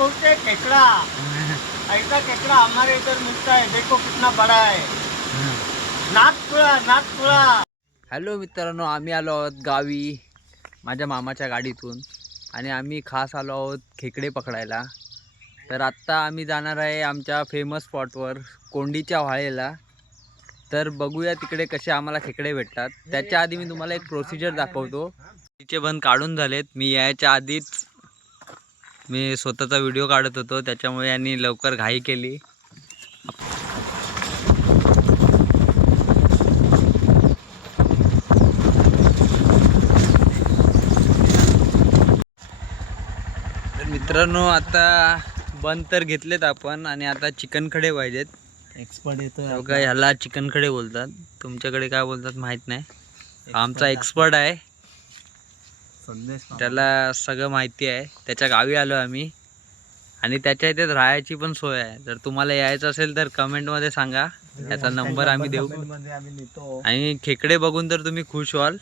बोलते हैं केकड़ा। ऐसा केकड़ा हमारे इधर मिलता है, देखो कितना बड़ा है। नागपुरा नागपुरा। हॅलो मित्रांनो, आम्ही आलो आहोत गावी माझ्या मामाच्या गाडीतून आणि आम्ही खास आलो आहोत खेकडे पकडायला. तर आत्ता आम्ही जाणार आहे आमच्या फेमस स्पॉटवर कोंडीच्या व्हाळेला. तर बघूया तिकडे कसे आम्हाला खेकडे भेटतात. त्याच्या आधी मी तुम्हाला एक प्रोसिजर दाखवतो. तिचे बंद काढून झालेत. मी यायच्या आधीच मी स्वतःचा व्हिडिओ काढत होतो, त्याच्यामुळे यांनी लवकर घाई केली. मित्रांनो, आता बंद तर घेतलेत आपण आणि आता चिकन खडे पाहिजेत. एक्सपर्ट येतो बघा, ह्याला चिकन खडे बोलतात, तुमच्याकडे काय बोलतात माहित नाही. आमचा एक्सपर्ट आहे, संदेश त्याला सगळं माहिती आहे. त्याच्या गावी आलो आम्ही आणि त्याच्या इथे राहायची पण सोय आहे. जर तुम्हाला यायचं असेल तर कमेंटमध्ये सांगा, त्याचा नंबर आम्ही देऊ. आणि खेकडे बघून तर तुम्ही खुश व्हाल.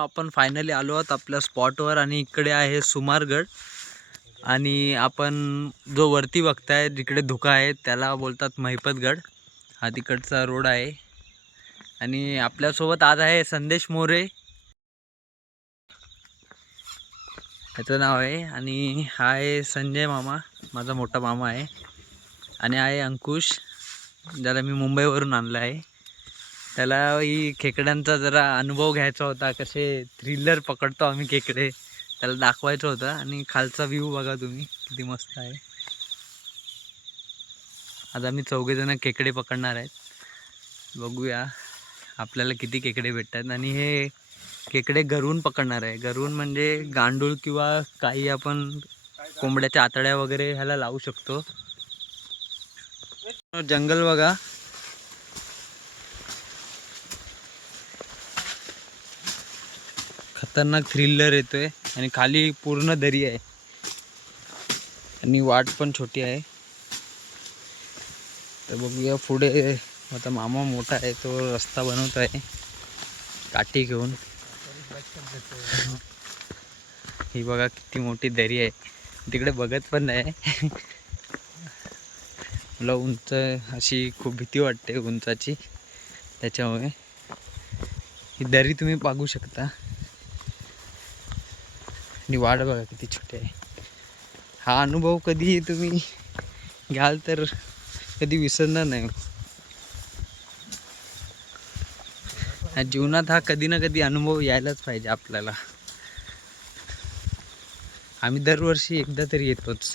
आपण फायनली आलो आहोत आपल्या स्पॉटवर आणि इकडे आहे सुमारगड. आणि आपण जो वरती बघताय जिकडे धुका आहे त्याला बोलतात महिपतगड. हा तिकडचा रोड आहे. आणि आपल्यासोबत आज आहे संदेश मोरे, ह्याचं नाव आहे. आणि हा आहे संजय मामा, माझा मोठा मामा आहे. आणि आहे अंकुश, ज्याला मी मुंबईवरून आणलं आहे. त्याला ही खेकड्यांचा जरा अनुभव घ्यायचा होता, कसे थ्रिलर पकडतो आम्ही खेकडे, त्याला दाखवायचं होतं. आणि खालचा व्ह्यू बघा तुम्ही किती मस्त आहे. आज आम्ही चौघेजण खेकडे पकडणार आहेत. बघूया आपल्याला किती खेकडे भेटतात. आणि हे खेकडे गरवून पकडणार आहे. गरवून म्हणजे गांडूळ किंवा काही आपण कोंबड्याच्या आतड्या वगैरे ह्याला लावू शकतो. जंगल बघा, खतरनाक थ्रिलर येतोय. आणि खाली पूर्ण दरी आहे आणि वाट पण छोटी आहे. तर बघूया पुढे. आता मामा मोठा आहे, तो रस्ता बनवत आहे काठी घेऊन. ही बघा किती मोठी दरी आहे, तिकडे बघत पण नाही. मला उंच अशी खूप भीती वाटते उंचाची, त्याच्यामुळे ही दरी तुम्ही बघू शकता. आणि वाट बघा किती छोटी आहे. हा अनुभव कधी तुम्ही घ्याल तर कधी विसरणार नाही. जीवनात हा कधी ना कधी अनुभव यायलाच पाहिजे आपल्याला. आम्ही दरवर्षी एकदा तरी येतोच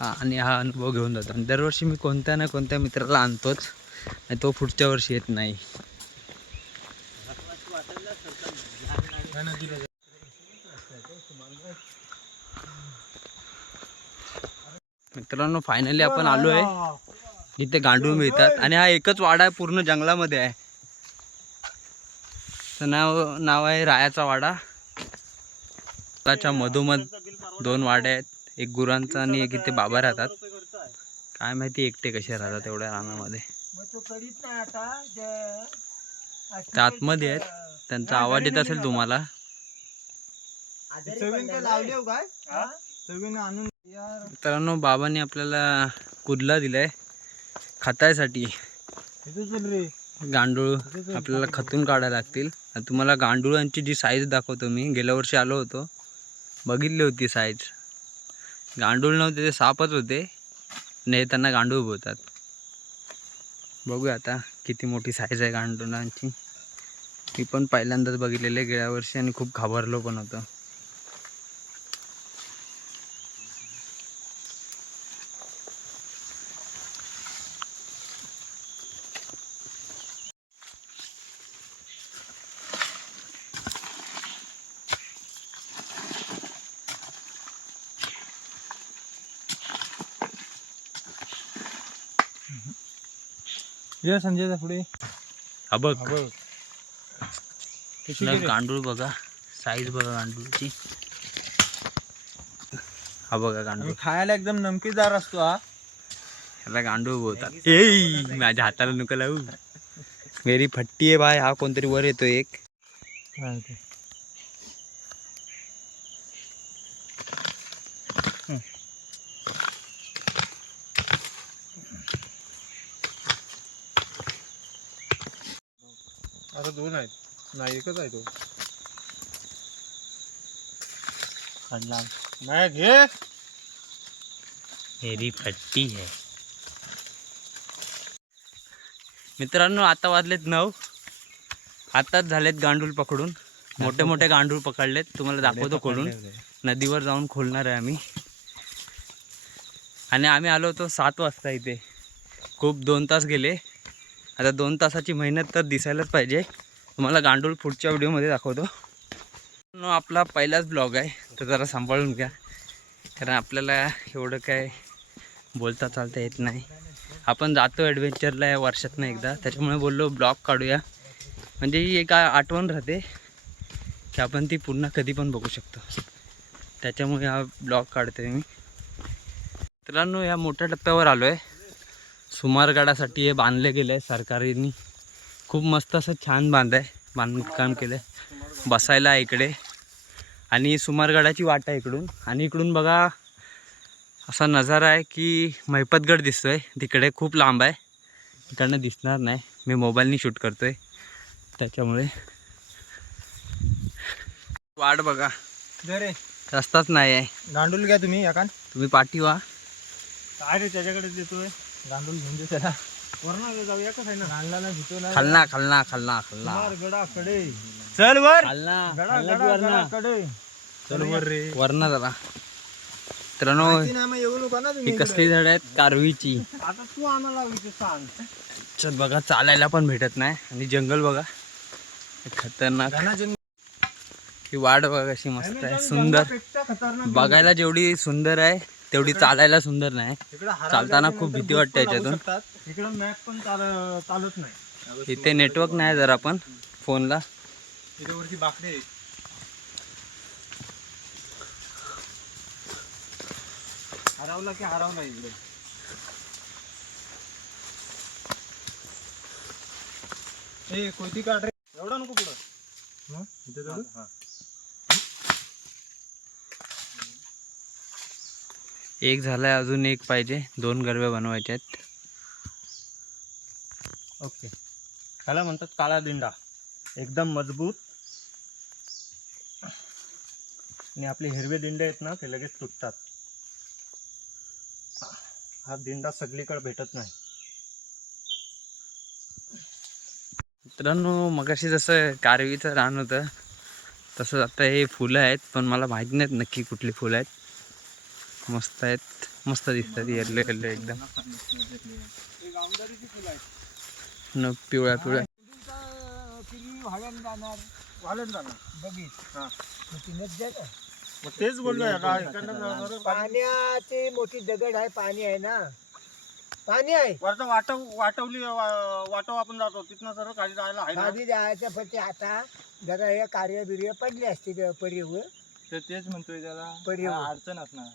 आणि हा अनुभव घेऊन जातो. आणि दरवर्षी मी कोणत्या ना कोणत्या मित्राला आणतोच आणि तो पुढच्या वर्षी येत नाही. मित्रांनो, फायनली आपण आलो आहे इथे गांडूळ मिळतात. आणि हा एकच वाडा आहे, पूर्ण जंगलामध्ये आहे. नाव आहे रायाचा वाडा. त्याच्या मधोमध दोन वाडे आहेत, एक गुरांचा आणि एक इथे बाबा राहतात. काय माहिती एकटे कसे राहतात एवढ्या रानामध्ये. त्या आतमध्ये आहेत, त्यांचा आवाज येत असेल तुम्हाला. मित्रांनो, बाबांनी आपल्याला कुदला दिलाय खतासाठी. गांडूळ आपल्याला खतून काढायला लागतील. तुम्हाला गांडुळांची जी साईज दाखवतो मी. गेल्या वर्षी आलो होतो, बघितली होती साईज. गांडूळ नव्हते, ते सापच होते आणि त्यांना गांडूळ बोलतात. बघूया आता किती मोठी साईज आहे गांडुळांची. मी पण पहिल्यांदाच बघितलेले गेल्या वर्षी आणि खूप घाबरलो पण होतं. संजय पुढे हा बघ किती ना गेले? गांडूळ बघा, साईज बघा गांडूळची. हा बघा गांडूळ, आणि खायला एकदम नमकीदार असतो हा. ह्याला गांडूळ बोलतात. ए माझ्या हाताला नको लावू, मेरी फट्टी आहे बाय. हा कोणतरी वर येतो एक. अरे दोन आहेत, नाही एकच आहे तो. नाही घे. मेरी फट्टी है. मित्रांनो आता वाजलेत 9. आताच झालेत गांडूळ पकडून, मोठे मोठे गांडूळ पकडलेत. तुम्हाला दाखवतो खोलून. नदीवर जाऊन खोलणार आहे आम्ही. आणि आम्ही आलो होतो 7 वाजता इथे. खूप 2 तास गेले. आता 2 तासाची मेहनत तर दिसायलाच पाहिजे. तुम्हाला गांडूळ पुढच्या व्हिडिओमध्ये दाखवतो. आपला पहिलाच ब्लॉग आहे, तर जरा सांभाळून घ्या, कारण आपल्याला एवढं काय बोलता चालता येत नाही. आपण जातो ॲडव्हेंचरला या वर्षातनं एकदा, त्याच्यामुळे बोललो ब्लॉग काढूया, म्हणजे ही एक आठवण राहते की आपण ती पुन्हा कधी पण बघू शकतो. त्याच्यामुळे हा ब्लॉग काढते मी. मित्रांनो या मोठ्या टप्प्यावर आलो आहे. सुमारगडासाठी हे बांधले गेले आहे सरकारने. खूप मस्त असं छान बांधकाम केलं आहे. बसायला आहे इकडे, आणि सुमारगडाची वाट आहे इकडून. आणि इकडून बघा असा नजारा आहे की महिपतगड दिसतो आहे. तिकडे खूप लांब आहे, इकडनं दिसणार नाही. मी मोबाईलनी शूट करतो आहे त्याच्यामुळे. वाट बघा, रे रस्ताच नाही आहे. गांडूल घ्या तुम्ही एकान. तुम्ही पाठी व्हा. काय रे त्याच्याकडे देतोय गांडूल, घेऊन दे त्याला. वरना जाऊया का ना, गांडला घेतो ना. खालना गडाकडे चल वर. खालना कडे चल वर रे, वरना जरा. मित्रांनो येऊ नका ना ही तुम्ही. कसली झाड आहेत, कारवीची. आता तू आम्हाला विचार सांग. चल बघा, चालायला पण भेटत नाही. आणि जंगल बघा खतरनाक. ही वाट बघा कशी मस्त आहे, सुंदर. बघायला जेवढी सुंदर आहे तेवढी चालायला सुंदर नाही. चालताना खूप भीती वाटते याच्यातून. इकडे मॅप पण चालत नाही. इथे नेटवर्क नाही जरा पण फोनला. वरती बाकडे हरवला की हरवला इकडे. ए कोणती काढ रे, एवढा नको पुढं. इथे जाऊ. एक झालाय, अजून एक पाहिजे. 2 गरव्या बनवायच्या आहेत. ओके. त्याला म्हणतात काळा दिंडा. एकदम मजबूत. आणि आपले हिरवे दिंडे आहेत ना, ते लगेच तुटतात. हा दिंडा सगळीकडे भेटत नाही. मित्रांनो मगाशी जसं कारवीचं रान होतं तसं आता हे फुलं आहेत, पण मला माहिती नाहीत नक्की कुठली फुलं आहेत. मस्त आहेत, मस्त दिसतात, येल्लो येल्लो एकदम. न पिवळ्या पिवळ्या. तेच बोललोय. पाण्याची मोठी दगड आहे, पाणी आहे ना, पाणी आहे. वरचा वाटव आपण जातो तिथनं सर्व खाली जायला आहे ना. खाली जायचं, पण ते आता जरा हे कार्य बिर्य पडले असते परीवर. तेच म्हणतोय त्याला परीवर अडचण असणार.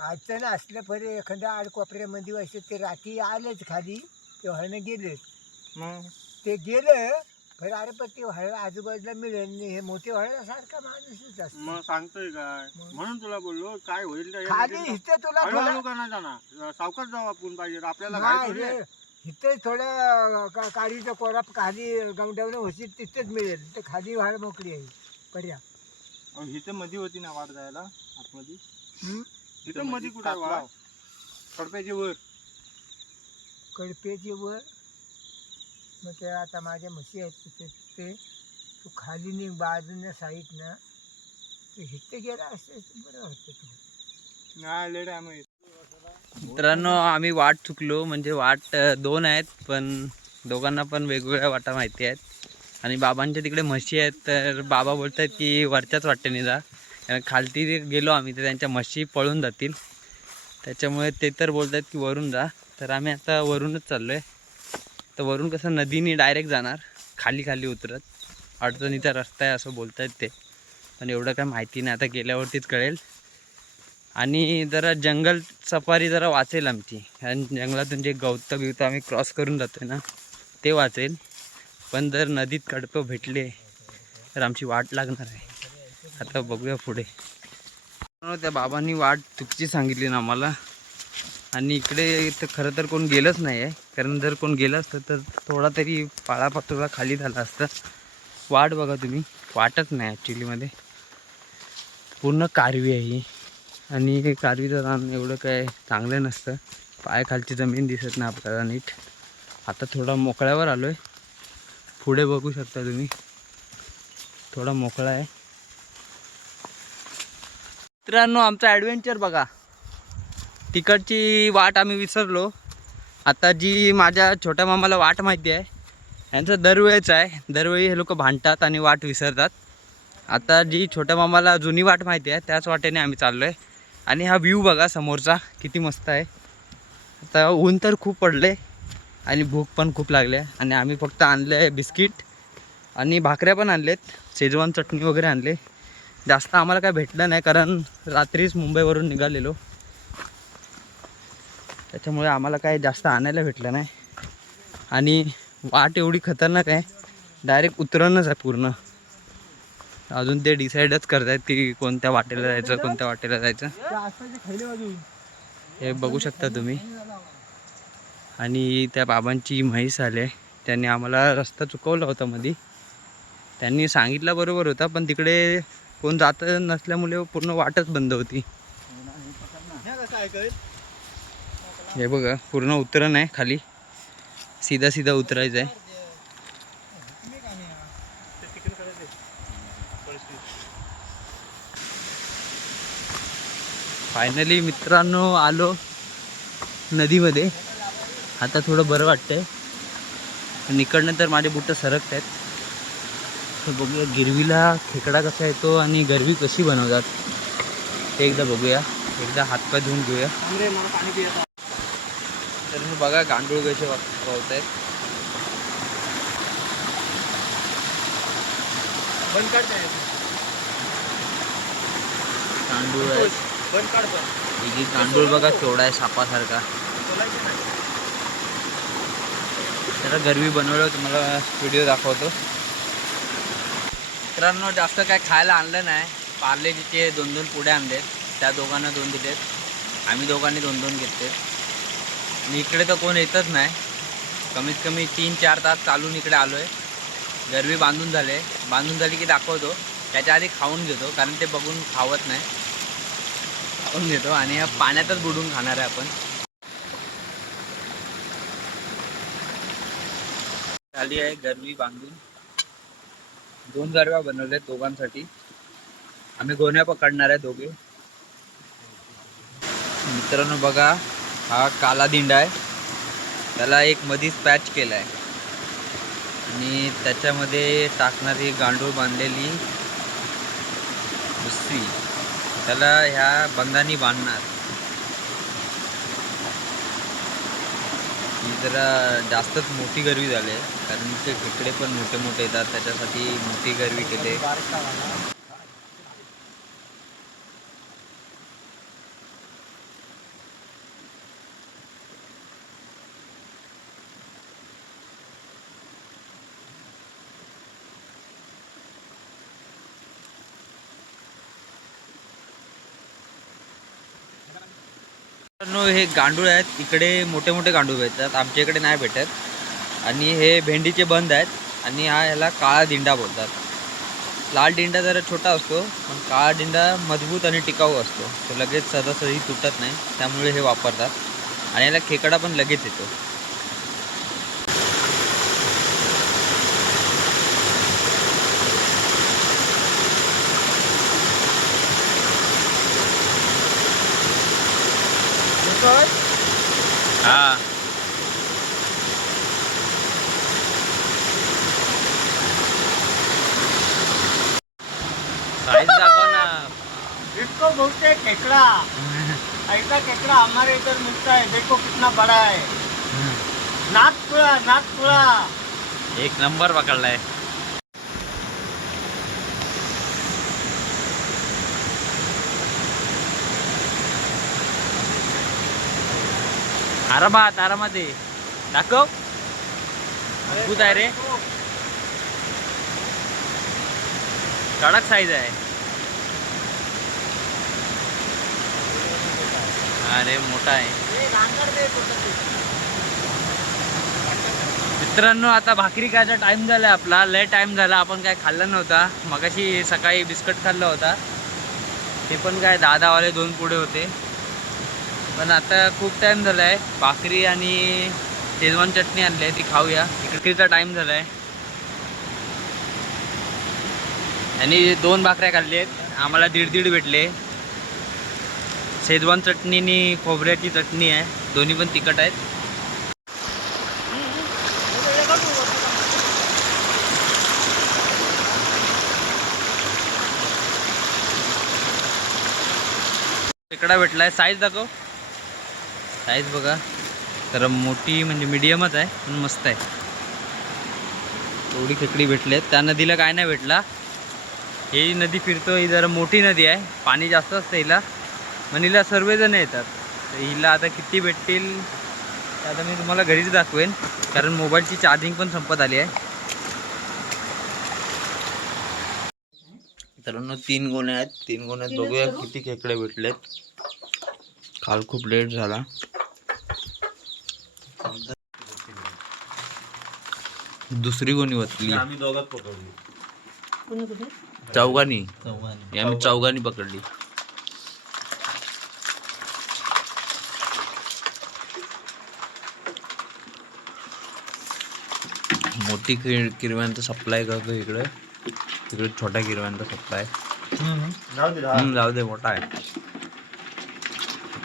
अडचण असलं परी एखाद्या आडकोपऱ्यामध्ये व्हायचं. ते रात्री आलेच खाली, ते व्हायनं गेले. मग ते गेलं पण अरे, पण ते व्हायला आजूबाजूला मिळेल नाही. हे मोठे व्हायला माणूसच असतं. मग सांगतोय काय, म्हणून तुला बोललो काय होईल ते. खाली इथे तुला हळूहळू का नाही जाणार, सावकाश जाऊ आपण पाहिजे आपल्याला. नाही, इथे थोडं काळीचं कोरा खाली गवंडवणं होशील तिथेच मिळेल. ते खाली व्हायला मोकळी आहे पर्या. इथे मध्ये होती ना वाट जायला आतमध्ये. हम्म? इथे मध्ये कुठे वाट, कडप्याची वर. कडपेची वर. मग ते आता माझ्या म्हशी आहेत तिथे, ते तू खाली निघ बाजूने साईड ना, तू इथे गेला असते बरं होतं. तू नाही लेट आहे मग. मित्रांनो आम्ही वाट चुकलो, म्हणजे वाट 2 आहेत, पण दोघांना पण वेगवेगळ्या वाटा माहिती आहेत. आणि बाबांच्या तिकडे म्हशी आहेत, तर बाबा बोलतात की वरच्याच वाटेने जा, कारण खालती गेलो आम्ही तर त्यांच्या म्हशी पळून जातील. त्याच्यामुळे ते तर बोलतात की वरून जा, तर आम्ही आता वरूनच चाललो आहे. तर वरून कसं नदीने डायरेक्ट जाणार, खाली खाली उतरत. अडचणीचा रस्ता आहे असं बोलतायत ते, पण एवढं काय माहिती नाही, आता गेल्यावरतीच कळेल. आणि जरा जंगल सफारी जरा वाचेल आमची, आणि जंगलातून जे गवतं बिवतं आम्ही क्रॉस करून जातो ना ते वाचेल. पण जर नदीत खडकं भेटले तर आमची वाट लागणार आहे. आता बघूया पुढे. त्या बाबांनी वाट चुकीची सांगितली ना आम्हाला, आणि इकडे तर खरं तर कोण गेलंच नाही आहे, कारण जर कोण गेलं असतं तर थोडा तरी पाळापाचोळा खाली झाला असतं. वाट बघा तुम्ही, वाटच नाही ॲक्च्युलीमध्ये, पूर्ण कारवी आहे ही. आणि हे कारवीचं रान एवढं काय चांगलं नसतं, पायाखालची जमीन दिसत नाही आपल्याला नीट. आता थोडा मोकळ्यावर आलो आहे, पुढे बघू शकता तुम्ही थोडा मोकळा आहे. मित्रांनो आमचा ॲडव्हेंचर बघा, तिकडची वाट आम्ही विसरलो. आता जी माझ्या छोट्या मामाला वाट माहिती आहे, यांचं दरवेळेच आहे, दरवेळी हे लोक भांडतात आणि वाट विसरतात. आता जी छोट्या मामाला जुनी वाट माहिती आहे त्याच वाटेने आम्ही चाललो आहे. आणि हा व्ह्यू बघा समोरचा किती मस्त आहे. आता ऊन तर खूप पडले आणि भूक पण खूप लागली आहे, आणि आम्ही फक्त आणले आहे बिस्किट आणि भाकऱ्या पण आणलेत, शेजवान चटणी वगैरे आणले. जास्त आम्हाला काय भेटलं नाही, कारण रात्रीच मुंबईवरून निघालेलो, त्याच्यामुळे आम्हाला काय जास्त आणायला भेटलं नाही. आणि वाट एवढी खतरनाक आहे, डायरेक्ट उतरणच आहे पूर्ण. अजून ते डिसाईडच करतायत की कोणत्या वाटेला जायचं, कोणत्या वाटेला जायचं. हे बघू शकता तुम्ही. आणि त्या बाबांची म्हैस आले, त्यांनी आम्हाला रस्ता चुकवला होता मध्ये. त्यांनी सांगितलं बरोबर होता, पण तिकडे कोण जात नसल्यामुळे पूर्ण वाटच बंद होती. हे बघा पूर्ण उतरण आहे खाली, सीधा सीधा उतरायचं आहे. फायनली मित्रांनो आलो नदीमध्ये. आता थोडं बरं वाटतंय, पण इकडनं तर माझे बुटं सरकत आहेत. तर बघूया गिरवीला खेकडा कसा येतो आणि गरवी कशी बनवतात ते एकदा बघूया. एकदा हातपाय धुवून घेऊया. तर मी बघा गांडूळ कसे वाहत आहेत. गांडूळ आहे, गांडूळ बघा केवढा आहे सापासारखा. जरा गरवी बनवलं तुम्हाला व्हिडिओ दाखवतो. मित्रांनो जास्त काय खायला आणलं नाही, पार्लेजीचे 2-2 पुढे आणलेत, त्या दोघांना 2 दिलेत, आम्ही दोघांनी 2-2 घेतलेत. आणि इकडे तर कोण येतच नाही, कमीत कमी 3-4 तास चालून इकडे आलो आहे. गरवी बांधून झाली की दाखवतो, त्याच्या आधी खाऊन घेतो, कारण ते बघून खावत नाही, खाऊन घेतो आणि या पाण्यातच बुडून खाणार आहे आपण. झाली आहे गरवी बांधून, 2 गरव्या बनवल्यात दोघांसाठी. आम्ही गोण्या पकडणार आहे दोघे. मित्रांनो बघा, हा काला दिंडा आहे, त्याला एक मधीच पॅच केला आहे आणि त्याच्यामध्ये टाकणारी गांडूळ बांधलेली दुसरी, त्याला ह्या बंधानी बांधणार. ही जरा जास्तच मोठी गरवी झाली आहे, कारण ते खेकडे पण मोठे मोठे येतात, त्याच्यासाठी मोठी गरवी केली. हे गांडूळ आहेत, इकडे मोठे मोठे गांडूळ भेटतात, आमच्या इकडे नाही भेटत. आणि हे भेंडीचे बंद आहेत, आणि ह्याला काळा दिंडा बोलतात. लाल दिंडा जरा छोटा असतो, पण काळा दिंडा मजबूत आणि टिकाऊ असतो, तो लगेच सहजासहजी तुटत नाही, त्यामुळे हे वापरतात. आणि याला खेकडा पण लगेच येतो. हा साइज दाखव ना. इसको बोलते हैं केकड़ा। ऐसा केकड़ा हमारे इधर मिलता है, देखो कितना बड़ा है, नाक खुला एक नंबर पकडलाय. आरामात आहे. दाखव. मजबूत आहे रे. कडक साईज आहे. अरे मोठा आहे. मित्रांनो आता भाकरी खायचा टाइम झाला आपला. लय टाइम झाला. आपण काय खाल्लं नव्हता. मगाशी सकाळी बिस्कट खाल्लं होता. ते पण काय 10 वाले 2 पुढे होते. पण आता खूप टाइम झाला आहे. भाकरी आणि शेजवान चटणी आणली आहे ती खाऊया. इकडचा टाइम झाला आहे. आणि 2 भाकऱ्या खाल्ली आहेत. आम्हाला 1.5 भेटले. शेजवान चटणी आणि खोबऱ्याची चटणी आहे. दोन्ही पण तिखट आहेत. खेकडा भेटलाय. साईज दाखव. साईज बघा. तर मोठी म्हणजे मीडियमच आहे पण मस्त आहे. एवढी खेकडी भेटलेत. त्या नदीला काय नाही भेटला. ही नदी फिरतो. ही जरा मोठी नदी आहे. पाणी जास्त असतं हिला. पण हिला सर्वजण येतात. तर हिला आता किती भेटतील ते आता मी तुम्हाला घरीच दाखवेन. कारण मोबाईलची चार्जिंग पण संपत आली आहे. मित्रांनो 3 गोणे आहेत. 3 गोण्यात बघूया किती खेकडे भेटलेत. काल खूप लेट झाला. दुसरी गोणी वाचली. आम्ही दोघात पकडली. चौघांनी. आम्ही चौघांनी पकडली. मोठी किरव्यांचा सप्लाय करतो इकडे. तिकडे छोट्या किरव्यांचा सप्लाय. जाऊ दे मोठा आहे.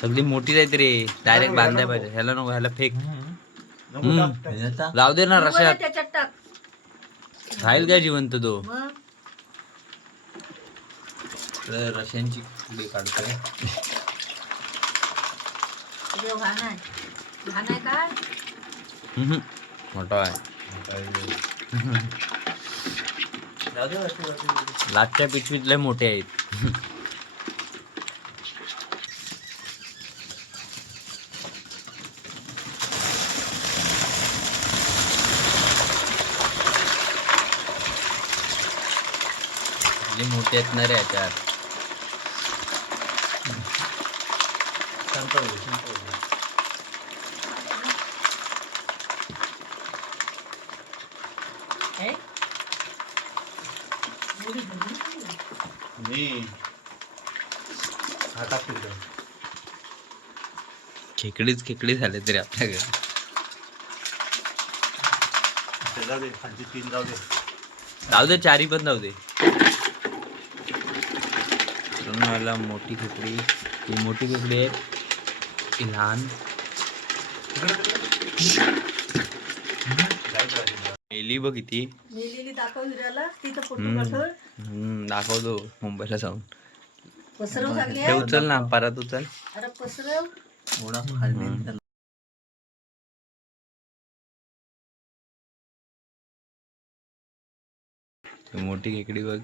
सगळी मोठी जायत रे. डायरेक्ट बांधाय पाहिजे. ह्याला नको. ह्याला फेक. जाऊ दे ना रश्यात. राहील काय जिवंत तो. रश्यांची पुढे काढतोय. मोठा आहे. लाटच्या पिशवीतले मोठे आहेत. मोठे आहेत ना रे याच्यात. खेकडीच खेकडी झाले तरी आपल्याकडे. जाऊ दे. 4 पण जाऊ दे. मला मोठी खेकडी. ही मोठी खेकडी आहे. ही लहान. मेली बघ किती. दाखवतो मुंबईला जाऊन. हे उचल ना. परत उचल. मोठी खेकडी बघ.